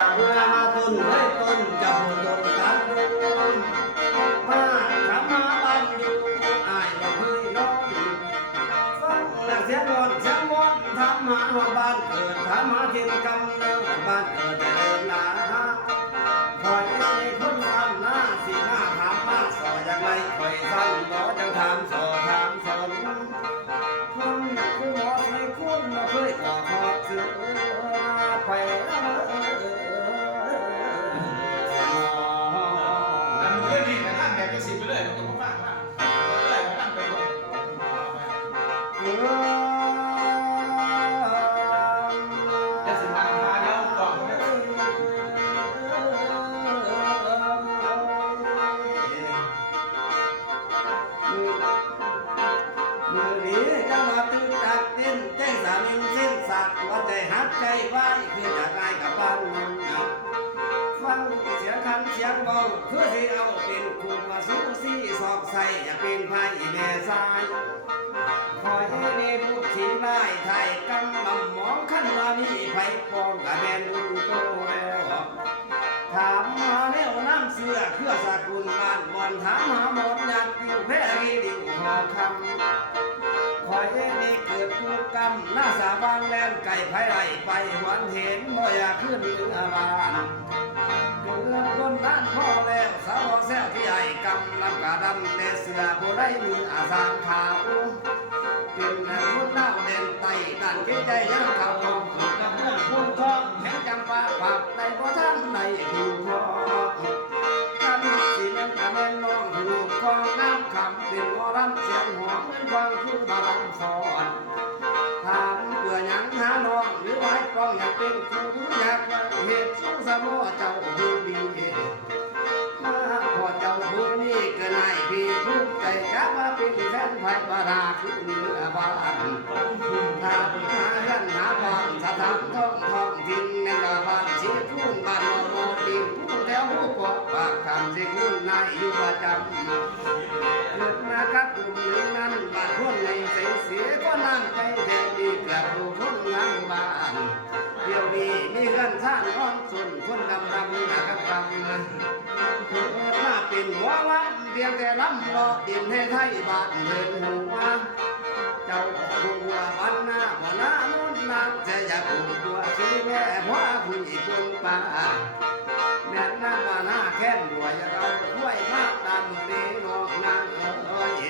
เมื่อมาต้นไว้ต้นจะโหดต้นกันมาทำมาบ้านอยู่อายบ่เคยนอนฟังแล้วเสียงวอนทำหาว่าบ้านเกิดทำหาทินกำเนิดบ้านเกิดแต่เดินหนาคอยคนทำหน้าสีหน้าถามมาสออย่างไรคอยสั่งหมอจังถามสอถามสนคนคือหมอใส่คุณมาเคยก่อขอบเสือไปมันเคยดีแต่ตั้งแบบจะสิบไปเลยมันก็ไม่ฟังว่าเลยตั้งไปเลยจะสิมาเดี๋ยวก่อนนะมือนี้จะมาตื้อตักเต้นเต้นสามินเส้นสักหัวใจหักใจไว้คือจะกลายกับบ้านมันฟังเสียงคันเสียงเบาคือสิเอาเป็นคุณมาสู้ซี่สอบใส่อยากเป็นไพ่แม่สายคอยให้ในลูกขี่ไล่ไทยกำลำมองขั้นว่ามีไผ่ปองกับแม่นุ่นโตแล้วถามมาแล้วน้ำเสือเครือสกุลบ้านบอนถามหาหมดอยากอยู่แพ้กีดิ่งหอคำคอยให้ในเกิดผู้กรรมหน้าสาบางแลนไก่ไผ่ไหลไปหวนเห็นบ่อยากขึ้นเรือบ้านเกิดบนด้านพ่อแล้วสาวแซวที่ใหญ่กำลำกาดำแต่เสือผู้ได้มืออาสามขาวเป็นคนเล่าเด่นไตดันเกใจยังเก่าของกับเมื่อพูนทองแห่งจำปาผักในพระท่านในถูกทองกันสีนั้นกะแม่น้องถูกคองน้ำคำเป็นวอรันเสียงหอมเหมือนฟังคือบาลังสอนถามเพื่อยังหาน้องหรือไว้ป้องอยากเป็นครูอยากเหตุสู้สมอเจ้าผู้ดีมาพอเจ้าผู้นี้ก็นายพี่ภูมิใจกับว่าเป็นแฟนไผ่บาราคือเนื้อบ้านถามมาเรียนหาบ้านสถานท้องถิ่นในบ้านเชียงทุ่งบ้านโนดินผู้แถวผู้ปกปากคำสิคุณนายอยู่ประจำเกิดมากับกลุ่มหนึ่งนั้นบ้านคนในเสียก็น้ำใจแทนดีเกือบผู้คนงานบ้านเดี๋ยวนี้มีเงินท่านร้อนสุนคนดำกับกำเกิดมาเป็นหัวล้ำเพียงแต่ล้ำรอดินให้ไทยบ้านเดินหูมาเจ้าผู้ว่าบ้านหน้าบ่หน้านุ่นนางจะอยากผูกตัวที่แม่พ่อคุณอีกคนป่าแม่น้ำมาหน้าแค้นรวยเราช่วยมากดำดีนอกนางเอ้ย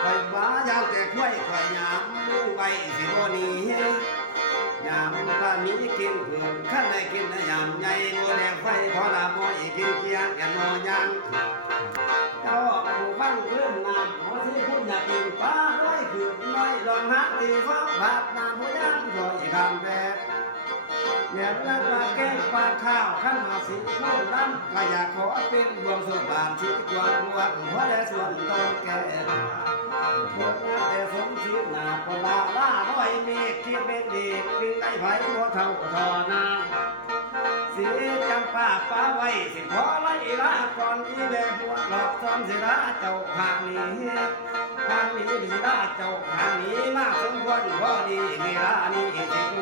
ไปบ้ายางแต่ช่วยคอยยามมือไว้สิบ่นี้ยามพามีกินเพื่อนขั้นในกินยามใหญ่โมแดงไฟพอลาโมอีกินเกียงแก่นอยางเจ้าผู้ฟังเรื่องน้ำหัวที่คุณอยากกินฟ้าน้อยคือน้อยลองหักตีฟ้าผัดน้ำหัวยางบ่อยคำแบกแม่รักว่าแกงปลาข้าวขั้นมาสิพูดล้ำก็อยากขอเป็นดวงส่วนบานที่กวางวัดหัวและส่วนตอนแก่พวกนั้นแต่สมศิษย์นาปลาล่าน้อยเมฆที่เป็นเด็กเป็นไอ้ไผ่หัวเท่าทอนางสีจำปาป้าไว้สิขอไล่ละก่อนอีแม่พวกหลอกซ้อนสิละเจ้าข้างนี้สิละเจ้าข้างนี้มาสมควรพอดีเวลานี้สิโม